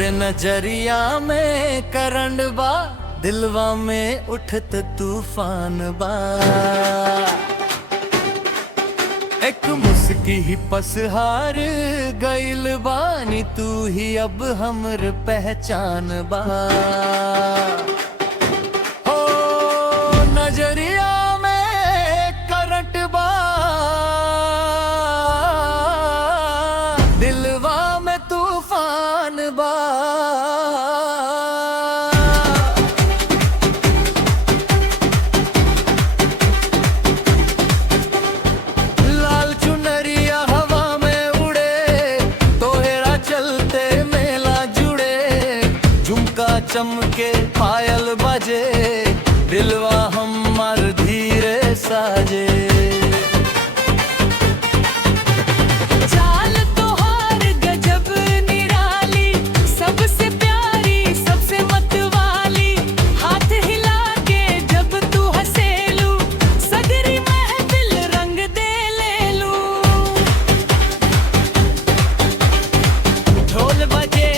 तोरे नजरिया में करंट बा, दिलवा में उठत तूफान बा। एक मुस्की ही पसहार गइल बानी, तू ही अब हमर पहचान बा। हो नजरिया में करंट बा, दिलवा में तूफान बा। चमके पायल बजे, दिलवा हमार धीरे साजे। चाल तोहार गजब निराली, सबसे प्यारी सबसे मतवाली। हाथ हिला के जब तू हंसेलू, सगरी महफिल रंग दे लेलू। ढोल बजे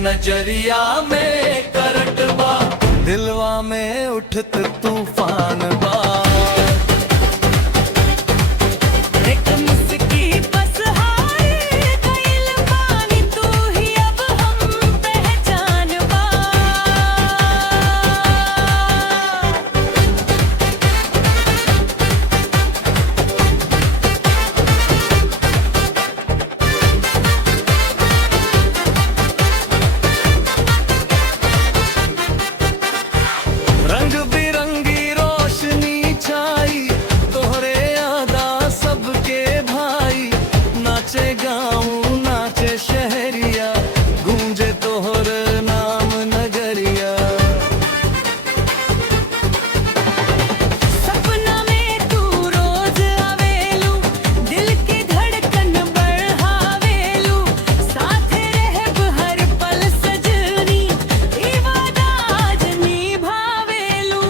नजरिया में करंट बा, दिलवा में उठत तूफान बा। एक मुस्की पसहार गइल बानी, तू ही अब हम पहचान बा। रंग बिरंगी रोशनी छाई, तोहरे यादा सबके भाई। नाचे गाँव नाचे शहरिया, गूंजे तोहर नाम नगरिया। सपना में तू रोज आवेलू, दिल की धड़कन बढ़ावेलू। साथे रहब हर पल सजनी, ई वादा आज निभावेलू।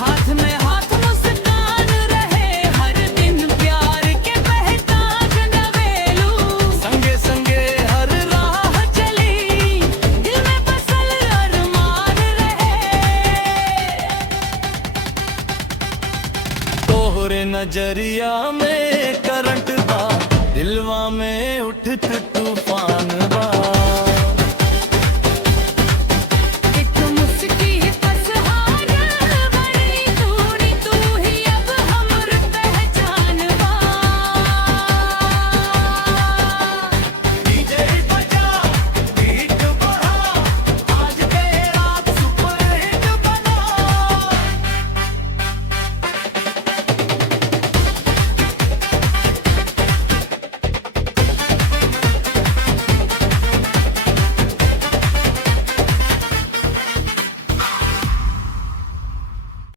हाथ में हाथ मुस्कान रहे, हर दिन प्यार के पहचान नवेलू। संगे संगे हर राह चली, दिल में बसल अरमान रहे। तोहरे नजरिया में करंट बा, दिलवा में उठत तूफान बा।